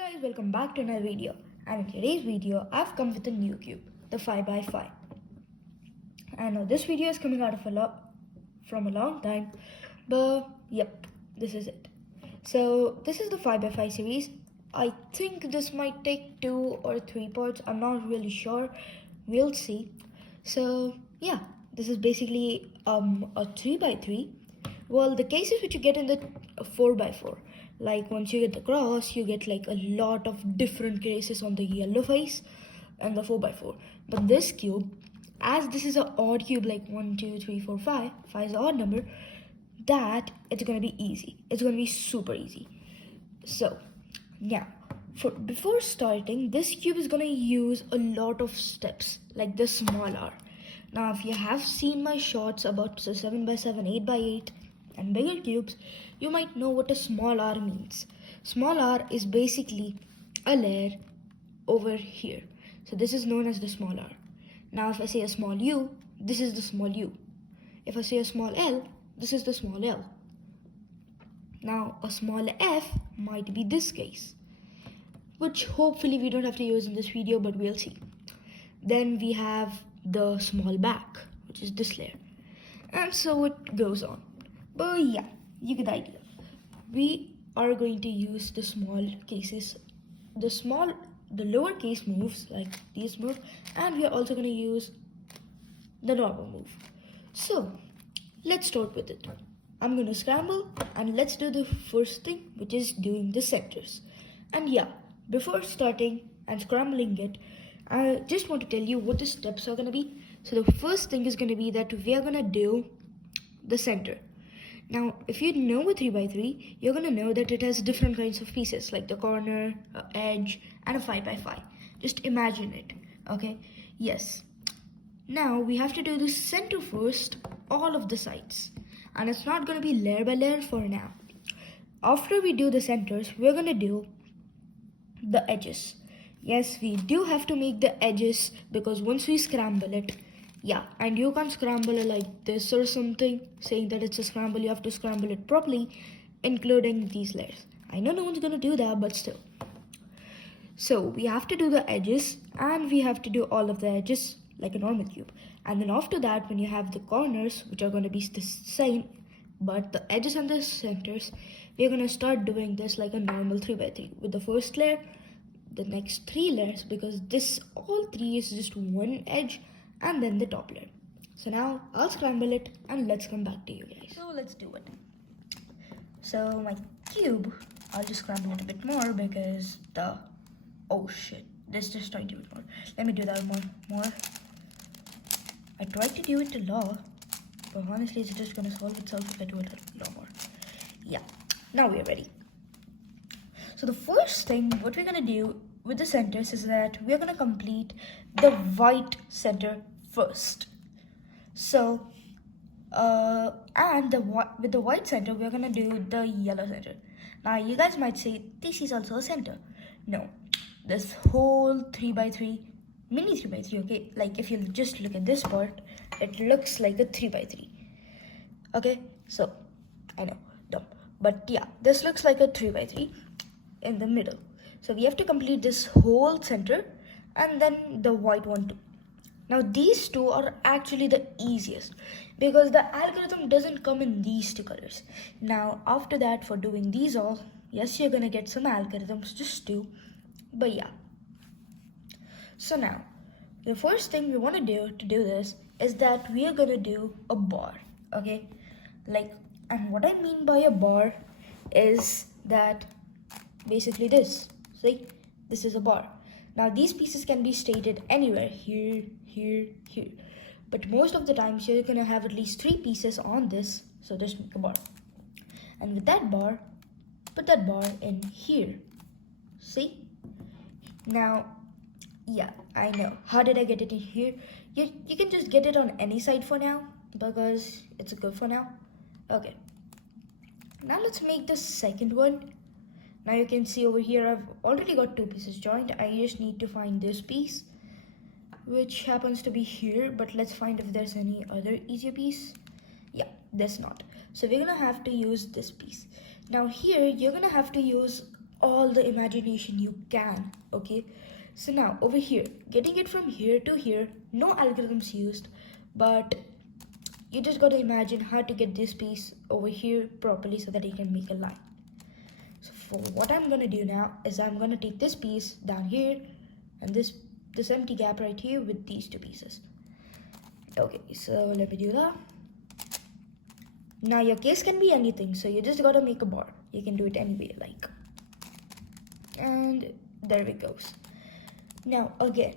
Guys, welcome back to another video, and in today's video I've come with a new cube, the 5x5. I know this video is coming out of from a long time, but yep, this is it. So this is the 5x5 series. I think this might take 2 or 3 parts, I'm not really sure, we'll see. So yeah, this is basically a 3x3. Well, the cases which you get in the 4x4, like once you get the cross, you get like a lot of different cases on the yellow face and the 4x4. But this cube, as this is an odd cube, like 1 2 3 4 5, 5 is the odd number, that it's gonna be easy, it's gonna be super easy. So now, before starting, this cube is gonna use a lot of steps, like the small r. Now if you have seen my shorts about 7x7, 8x8 and bigger cubes, you might know what a small r means. Small r is basically a layer over here. So this is known as the small r. Now if I say a small u, this is the small u. If I say a small l, this is the small l. Now a small f might be this case, which hopefully we don't have to use in this video, but we'll see. Then we have the small back, which is this layer, and so it goes on. But yeah, you get the idea. We are going to use the small cases, the lower case moves, like these move, and we are also going to use the normal move. So let's start with it. I'm going to scramble, and let's do the first thing, which is doing the centers. And yeah, before starting and scrambling it, I just want to tell you what the steps are going to be. So the first thing is going to be that we are going to do the center. Now, if you know a 3x3, you're going to know that it has different kinds of pieces, like the corner, edge, and a 5x5. Just imagine it, okay? Yes. Now, we have to do the center first, all of the sides. And it's not going to be layer by layer for now. After we do the centers, we're going to do the edges. Yes, we do have to make the edges, because once we scramble it, yeah, and you can't scramble it like this or something, saying that it's a scramble. You have to scramble it properly, including these layers. I know no one's gonna do that, but still. So we have to do the edges, and we have to do all of the edges like a normal cube. And then after that, when you have the corners, which are gonna be the same, but the edges and the centers, we're gonna start doing this like a normal 3x3 with the first layer, the next 3 layers, because this all 3 is just one edge, and then the top layer. So now I'll scramble it, and let's come back to you guys. So let's do it. So my cube, I'll just scramble it a bit more because oh shit, this just tried to do it more. Let me do that more. I tried to do it a lot, but honestly it's just gonna solve itself if I do it a lot more. Yeah, now we're ready. So the first thing, what we're gonna do with the centers is that we're gonna complete the white center first. So, with the white center, we're gonna do the yellow center. Now, you guys might say, this is also a center. No, this whole 3x3, mini 3x3, okay? Like, if you just look at this part, it looks like a 3x3. Okay, so, I know, dumb. But yeah, this looks like a 3x3 in the middle. So we have to complete this whole center, and then the white one too. Now these two are actually the easiest, because the algorithm doesn't come in these two colors. Now after that, for doing these all, yes, you're gonna get some algorithms, just two, but yeah. So now, the first thing we want to do this is that we are gonna do a bar, okay? Like, and what I mean by a bar is that basically this. See, this is a bar. Now these pieces can be stated anywhere, here, here, here. But most of the times you're gonna have at least 3 pieces on this, so just make a bar. And with that bar, put that bar in here. See? Now, yeah, I know. How did I get it in here? You can just get it on any side for now, because it's good for now. Okay. Now let's make the second one. Now you can see over here, I've already got 2 pieces joined. I just need to find this piece, which happens to be here, but let's find if there's any other easier piece. Yeah, there's not. So we're gonna have to use this piece. Now here, you're gonna have to use all the imagination you can, okay? So now over here, getting it from here to here, no algorithms used, but you just got to imagine how to get this piece over here properly so that you can make a line. So for what I'm gonna do now is I'm gonna take this piece down here and this empty gap right here with these two pieces. Okay, so let me do that. Now your case can be anything, so you just gotta make a bar. You can do it any way you like. And there it goes. Now again,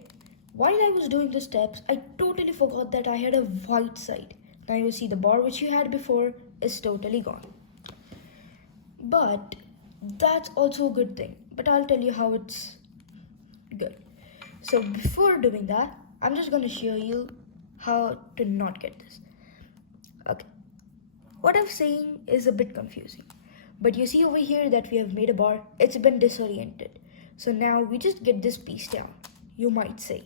while I was doing the steps, I totally forgot that I had a white side. Now you see the bar which you had before is totally gone. But that's also a good thing. But I'll tell you how it's good. So before doing that, I'm just gonna show you how to not get this. Okay. What I'm saying is a bit confusing. But you see over here that we have made a bar, it's been disoriented. So now we just get this piece down, you might say.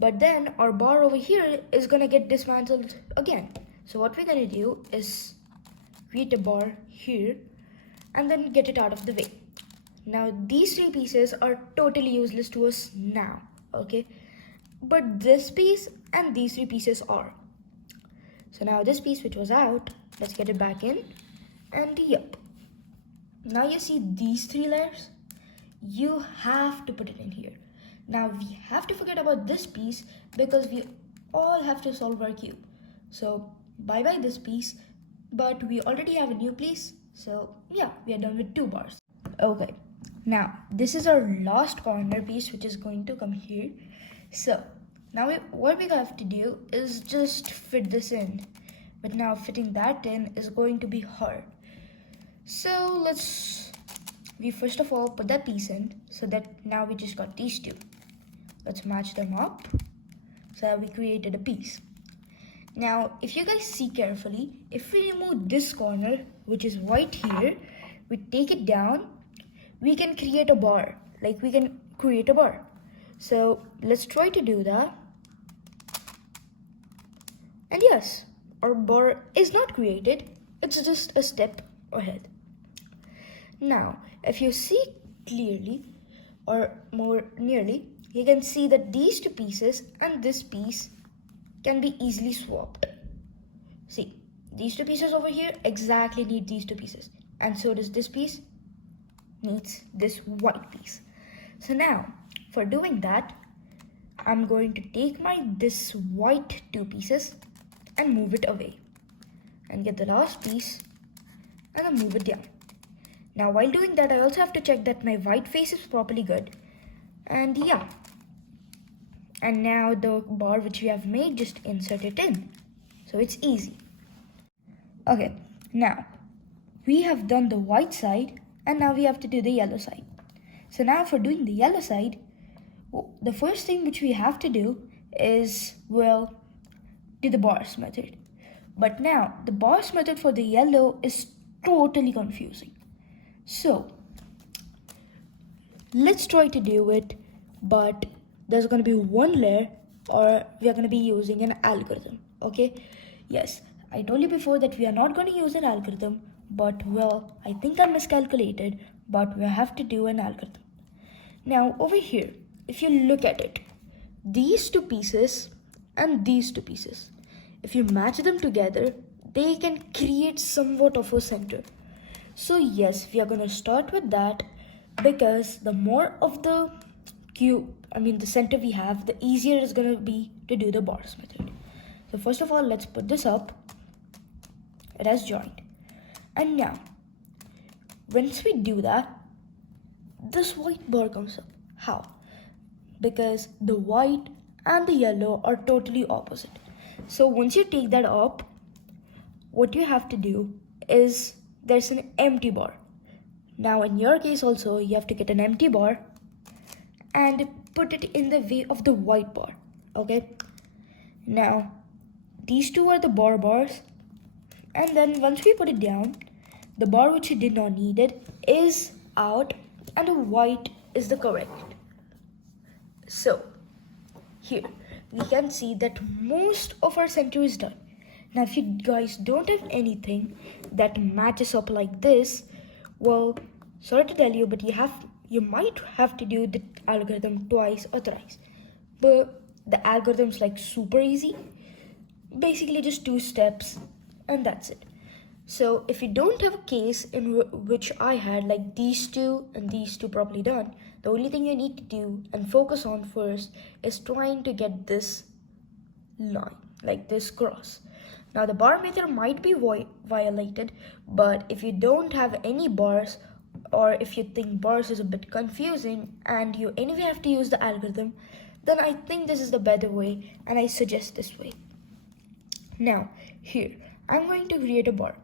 But then our bar over here is gonna get dismantled again. So what we're gonna do is create a bar here and then get it out of the way. Now these three pieces are totally useless to us now, okay? But this piece and these three pieces are. So now this piece which was out, let's get it back in, and yep. Now you see these three layers, you have to put it in here. Now we have to forget about this piece because we all have to solve our cube. So bye-bye this piece, but we already have a new piece. So yeah, we are done with 2 bars. Okay, now this is our last corner piece which is going to come here. So now what we have to do is just fit this in. But now fitting that in is going to be hard. So we first of all put that piece in so that now we just got these two. Let's match them up so that we created a piece. Now, if you guys see carefully, if we remove this corner, which is white here, we take it down, we can create a bar. Like we can create a bar. So let's try to do that. And yes, our bar is not created. It's just a step ahead. Now, if you see clearly or more nearly, you can see that these two pieces and this piece can be easily swapped. See, these two pieces over here exactly need these two pieces. And so does this piece needs this white piece. So now, for doing that, I'm going to take this white two pieces and move it away. And get the last piece and then move it down. Now while doing that, I also have to check that my white face is properly good. And yeah. And now the bar which we have made, just insert it in. So it's easy. Okay, now we have done the white side and now we have to do the yellow side. So now for doing the yellow side, the first thing which we have to do is, well, do the bars method. But now the bars method for the yellow is totally confusing. So let's try to do it, but there's going to be one layer or we are going to be using an algorithm, okay? Yes, I told you before that we are not going to use an algorithm, but well, I think I miscalculated, but we have to do an algorithm. Now over here, if you look at it, these two pieces and these two pieces, if you match them together, they can create somewhat of a center. So yes, we are going to start with that because the more of the the center we have, the easier it's going to be to do the bars method. So first of all, let's put this up. It has joined. And now, once we do that, this white bar comes up. How? Because the white and the yellow are totally opposite. So once you take that up, what you have to do is there's an empty bar. Now in your case also, you have to get an empty bar and put it in the way of the white bar, okay? Now, these two are the bars, and then once we put it down, the bar which you did not need it is out and the white is the correct. So, here, we can see that most of our center is done. Now, if you guys don't have anything that matches up like this, well, sorry to tell you, but you might have to do the algorithm twice or thrice. But the algorithm's like super easy. Basically just 2 steps and that's it. So if you don't have a case in which I had like these two and these two properly done, the only thing you need to do and focus on first is trying to get this line, like this cross. Now the bar method might be violated, but if you don't have any bars, or if you think bars is a bit confusing and you anyway have to use the algorithm, then I think this is the better way and I suggest this way. Now here, I'm going to create a bar,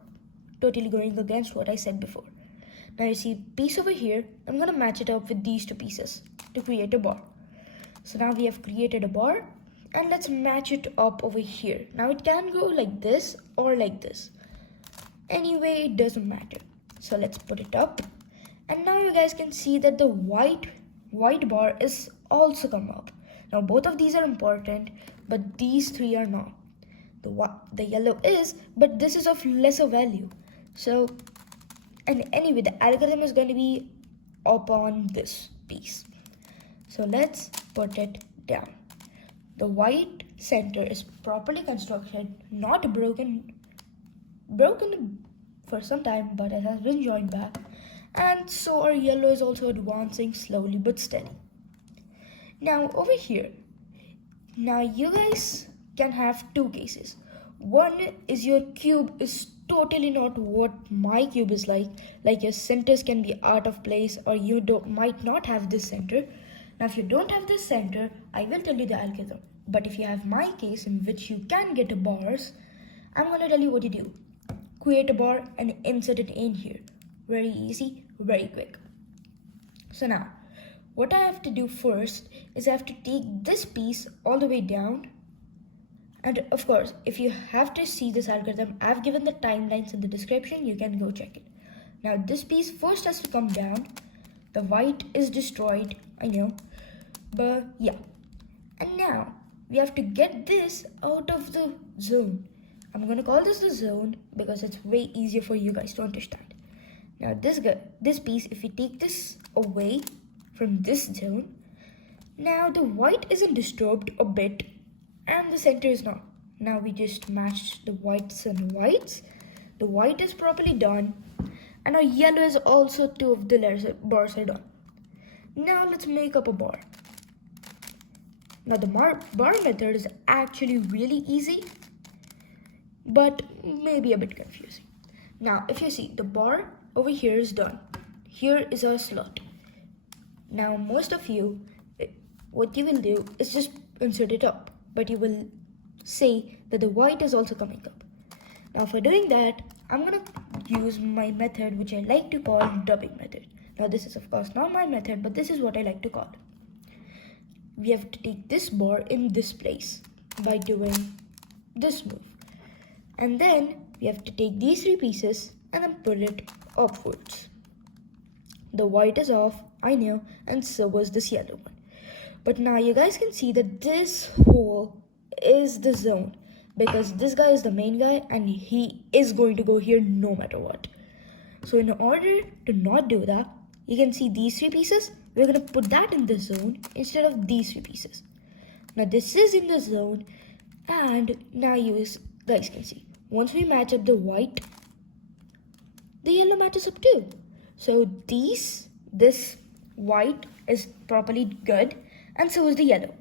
totally going against what I said before. Now you see piece over here, I'm going to match it up with these 2 pieces to create a bar. So now we have created a bar and let's match it up over here. Now it can go like this or like this. Anyway, it doesn't matter. So let's put it up. And now you guys can see that the white bar is also come up. Now both of these are important, but these 3 are not. The yellow is, but this is of lesser value. So, and anyway, the algorithm is going to be up on this piece. So let's put it down. The white center is properly constructed, not broken for some time, but it has been joined back. And so our yellow is also advancing slowly but steady. Now over here, now you guys can have 2 cases. One is your cube is totally not what my cube is like your centers can be out of place, or you might not have this center. Now if you don't have this center, I will tell you the algorithm. But if you have my case in which you can get bars, I'm going to tell you what you do. Create a bar and insert it in here. Very easy, very quick. So now, what I have to do first is I have to take this piece all the way down. And of course, if you have to see this algorithm, I've given the timelines in the description, you can go check it. Now this piece first has to come down. The white is destroyed, I know, but yeah. And now we have to get this out of the zone. I'm gonna call this the zone because it's way easier for you guys to understand. Now this piece, if we take this away from this zone, now the white isn't disturbed a bit and the center is not. Now we just match the whites and whites. The white is properly done and our yellow is also 2 of the bars are done. Now let's make up a bar. Now the bar method is actually really easy, but maybe a bit confusing. Now if you see, the bar over here is done. Here is our slot. Now most of you, what you will do is just insert it up, but you will say that the white is also coming up. Now for doing that, I'm gonna use my method which I like to call dubbing method. Now this is of course not my method, but this is what I like to call it. We have to take this bar in this place by doing this move. And then we have to take these 3 pieces and then put it upwards. The white is off, I know, and so was this yellow one. But now you guys can see that this hole is the zone, because this guy is the main guy and he is going to go here no matter what. So in order to not do that, you can see these 3 pieces, we're going to put that in the zone instead of these 3 pieces. Now this is in the zone, and now you guys can see, once we match up the white, the yellow matches up too. So this white is properly good, and so is the yellow.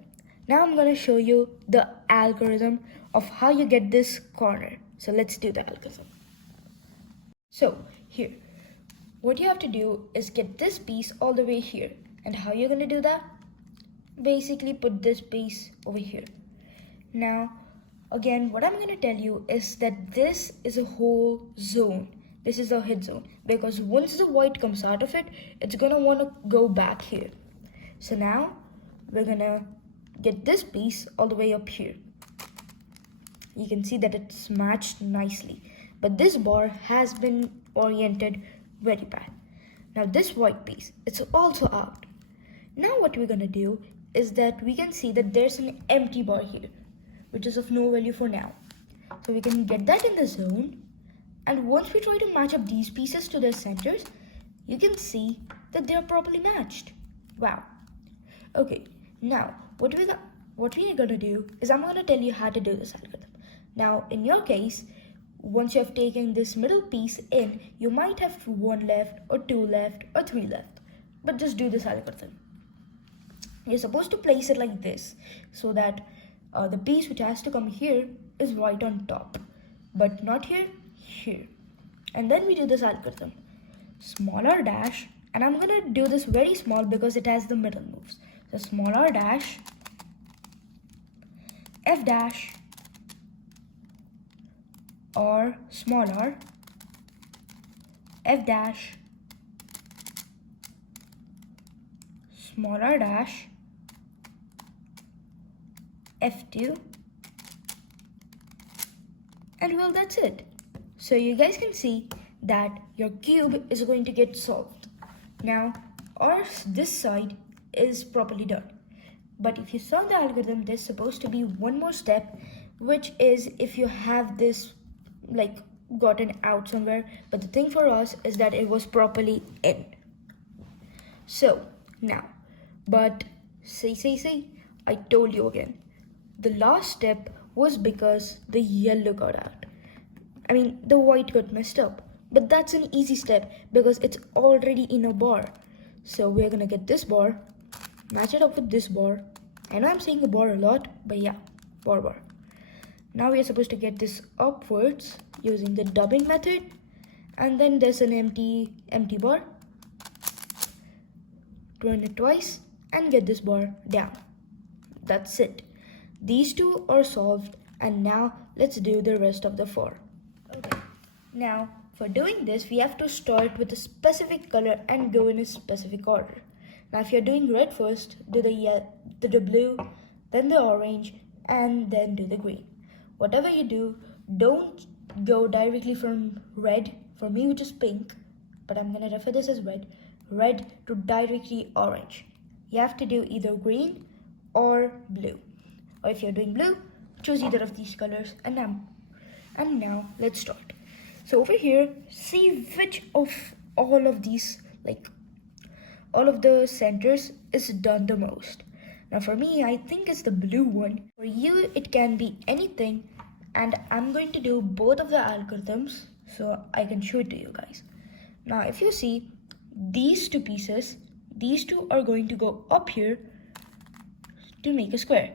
Now I'm going to show you the algorithm of how you get this corner. So let's do the algorithm. So here, what you have to do is get this piece all the way here. And how you're going to do that? Basically put this piece over here. Now, again, what I'm going to tell you is that this is a whole zone. This is a hit zone, because once the white comes out of it, it's going to want to go back here. So now we're going to get this piece all the way up here. You can see that it's matched nicely, but this bar has been oriented very bad. Now this white piece, it's also out. Now what we're going to do is that we can see that there's an empty bar here, which is of no value for now. So we can get that in the zone. And once we try to match up these pieces to their centers, you can see that they are properly matched. Wow. Okay, now what we are gonna do is I'm gonna tell you how to do this algorithm. Now, in your case, once you have taken this middle piece in, you might have 1 left or 2 left or 3 left. But just do this algorithm. You're supposed to place it like this so that the piece which has to come here is right on top, but not here, here. And then we do this algorithm. Smaller dash, and I'm gonna do this very small because it has the middle moves. So smaller dash, F dash, or smaller, F dash, smaller dash, F2, and well, that's it. So you guys can see that your cube is going to get solved. Now, this side is properly done. But if you saw the algorithm, there's supposed to be one more step, which is if you have this like gotten out somewhere, but the thing for us is that it was properly in. So now, but see, I told you again. The last step was because the yellow got out. I mean, the white got messed up. But that's an easy step because it's already in a bar. So we're gonna get this bar, match it up with this bar. I know I'm saying a bar a lot, but yeah, bar. Now we are supposed to get this upwards using the dubbing method. And then there's an empty bar. Turn it twice and get this bar down. That's it. These two are solved, and now let's do the rest of the 4. Okay. Now, for doing this, we have to start with a specific color and go in a specific order. Now, if you're doing red first, do the blue, then the orange, and then do the green. Whatever you do, don't go directly from red, for me which is pink, but I'm gonna refer this as red to directly orange. You have to do either green or blue. Or if you're doing blue, choose either of these colors. And now let's start. So over here, see which of all of these, like all of the centers, is done the most. Now for me, I think it's the blue one. For you, it can be anything, and I'm going to do both of the algorithms so I can show it to you guys. Now if you see these two pieces, these two are going to go up here to make a square.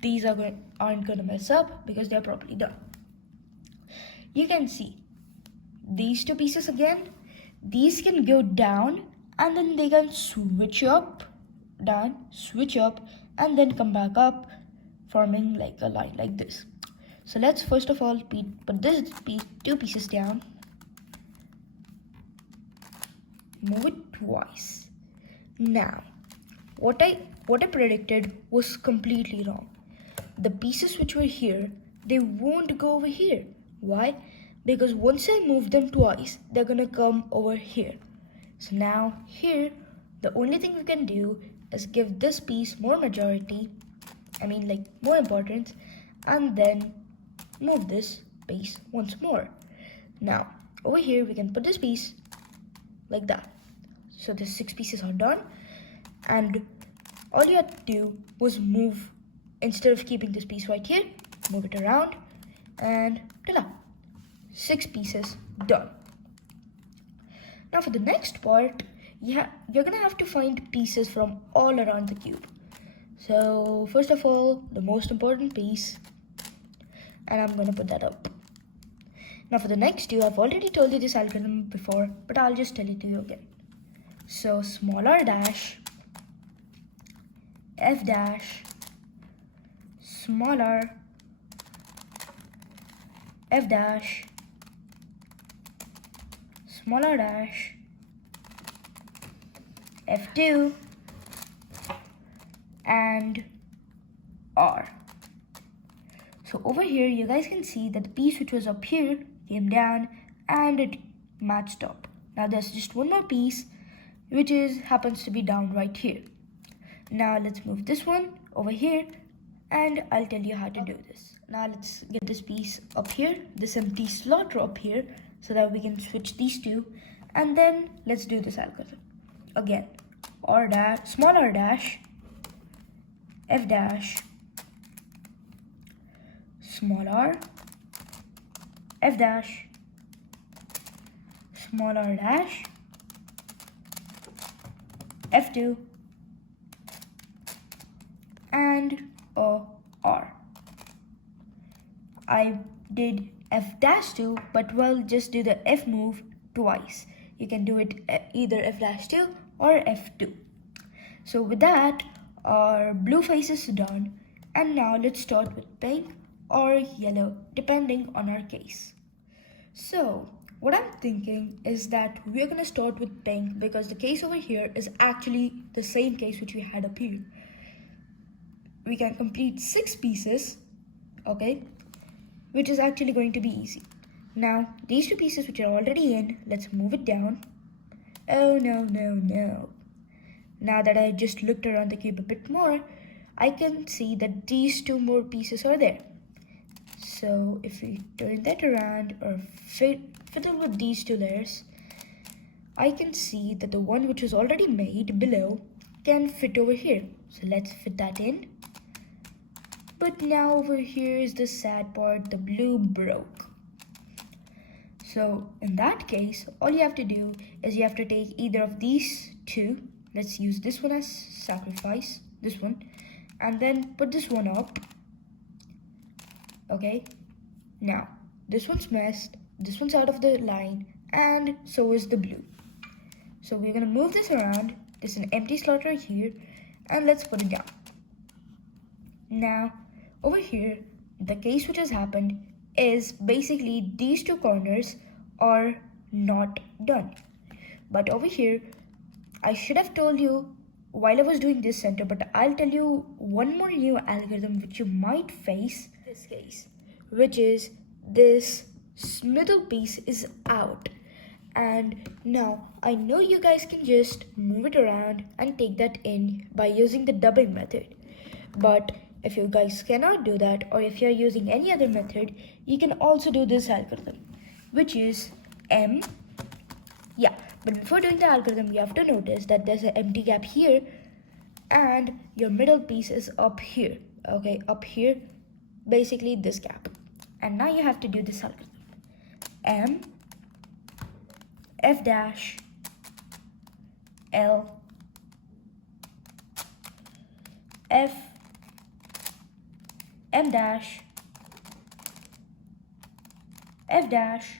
These aren't going to mess up because they're properly done. You can see these two pieces again. These can go down and then they can switch up, down, switch up, and then come back up, forming like a line like this. So let's first of all put this two pieces down, move it twice. Now, what I predicted was completely wrong. The pieces which were here, they won't go over here. Why? Because once I move them twice, they're gonna come over here. So now here, the only thing we can do is give this piece more majority, more importance, and then move this piece once more. Now, over here, we can put this piece like that. So the 6 pieces are done, and all you had to do was move, instead of keeping this piece right here, move it around, and ta-da! 6 pieces done. Now for the next part, you're gonna have to find pieces from all around the cube. So first of all, the most important piece, and I'm gonna put that up. Now for the next two, I've already told you this algorithm before, but I'll just tell it to you again. So smaller dash, F dash, smaller, F dash, smaller dash, F2, and R. So over here, you guys can see that the piece which was up here came down and it matched up. Now there's just one more piece which happens to be down right here. Now let's move this one over here and I'll tell you how to do this. Now let's get this piece up here, this empty slot up here, so that we can switch these two, And then let's do this algorithm. Again, r dash, small r dash, f dash, small r, f dash, small r dash, f2, and a r. I did f dash 2, but we'll just do the f move twice. You can do it either f dash 2 or f2. So with that, our blue face is done, and now let's start with pink or yellow depending on our case. So what I'm thinking is that we're gonna start with pink because the case over here is actually the same case which we had up here. We can complete 6 pieces, okay, which is actually going to be easy. Now these 2 pieces which are already in, let's move it down. Oh no. Now that I just looked around the cube a bit more, I can see that these 2 more pieces are there. So if we turn that around or fiddle with these 2 layers, I can see that the one which was already made below can fit over here. So let's fit that in. But now over here is the sad part, the blue broke. So in that case, all you have to do is you have to take either of these 2. Let's use this one as sacrifice, this one, and then put this one up. Okay, now this one's messed, this one's out of the line, and so is the blue. So we're gonna move this around. There's an empty slot right here, and let's put it down. Now over here, the case which has happened is basically these 2 corners are not done. But over here, I should have told you while I was doing this center, but I'll tell you one more new algorithm which you might face in this case, which is this middle piece is out. And now I know you guys can just move it around and take that in by using the dubbing method. But if you guys cannot do that, or if you're using any other method, you can also do this algorithm, which is but before doing the algorithm, you have to notice that there's an empty gap here and your middle piece is up here. Okay, up here, basically this gap. And now you have to do this algorithm. F dash L F M dash F dash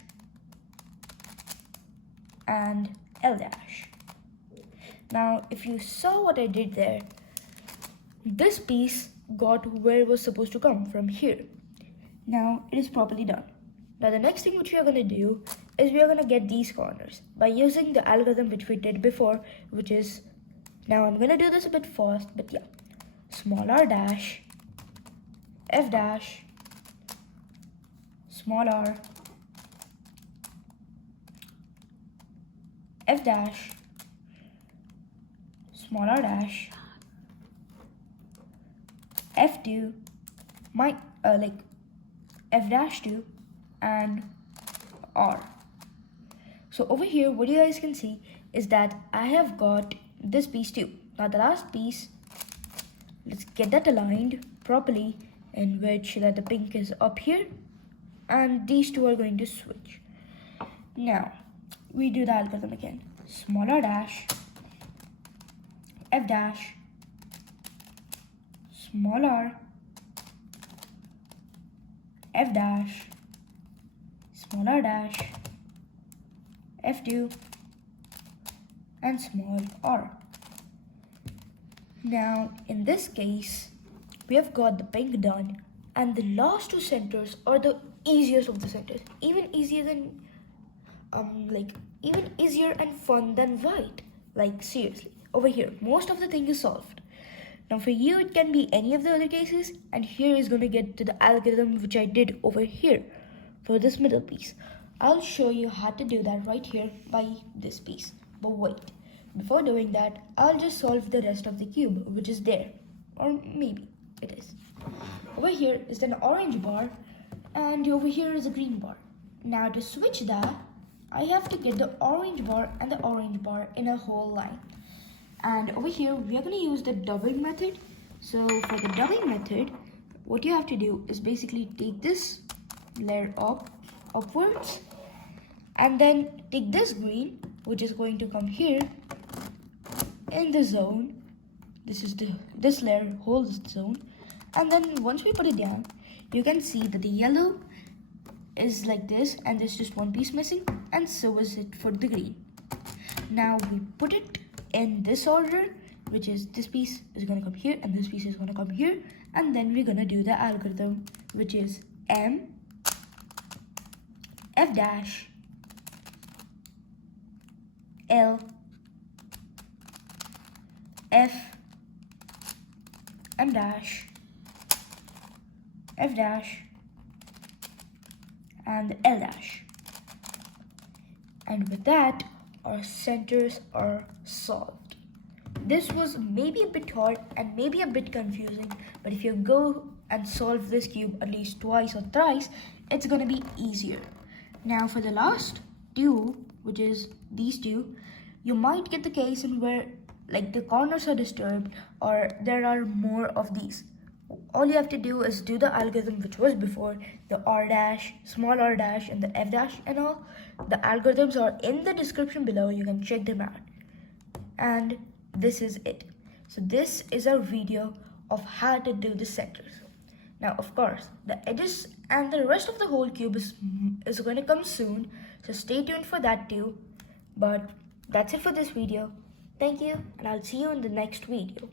and L dash. Now if you saw what I did there, this piece got where it was supposed to come from here. Now it is properly done. Now the next thing which we are going to do is we are going to get these corners by using the algorithm which we did before, which is, now I'm going to do this a bit fast, but yeah, small r dash F dash small r F dash small r dash F2 F dash 2 and R. So over here what you guys can see is that I have got this piece too. Now the last piece, let's get that aligned properly, in which that the pink is up here and these 2 are going to switch. Now we do the algorithm again. Small r dash F dash small r F dash small r dash F2 and small r. Now in this case we have got the pink done, and the last 2 centers are the easiest of the centers, even easier than even easier and fun than white. Like seriously, over here most of the thing is solved. Now for you it can be any of the other cases, and here is going to get to the algorithm which I did over here for this middle piece. I'll show you how to do that right here by this piece. But wait, before doing that, I'll just solve the rest of the cube which is there, or maybe it is. Over here is an orange bar and over here is a green bar. Now to switch that, I have to get the orange bar and the orange bar in a whole line. And over here, we are going to use the doubling method. So for the doubling method, what you have to do is basically take this layer upwards, and then take this green, which is going to come here in the zone. This layer holds the zone, and then once we put it down, you can see that the yellow is like this, and there's just one piece missing, and so is it for the green. Now we put it in this order, which is this piece is going to come here and this piece is going to come here, and then we're going to do the algorithm, which is M F dash L F M dash F dash and L dash. And with that, our centers are solved. This was maybe a bit hard and maybe a bit confusing, but if you go and solve this cube at least twice or thrice, it's gonna be easier. Now for the last two, which is these two, you might get the case in where like the corners are disturbed or there are more of these. All you have to do is do the algorithm which was before, the R dash, small r dash, and the F dash and all. The algorithms are in the description below, you can check them out. And this is it. So this is our video of how to do the centers. Now of course, the edges and the rest of the whole cube is going to come soon, so stay tuned for that too. But that's it for this video. Thank you, and I'll see you in the next video.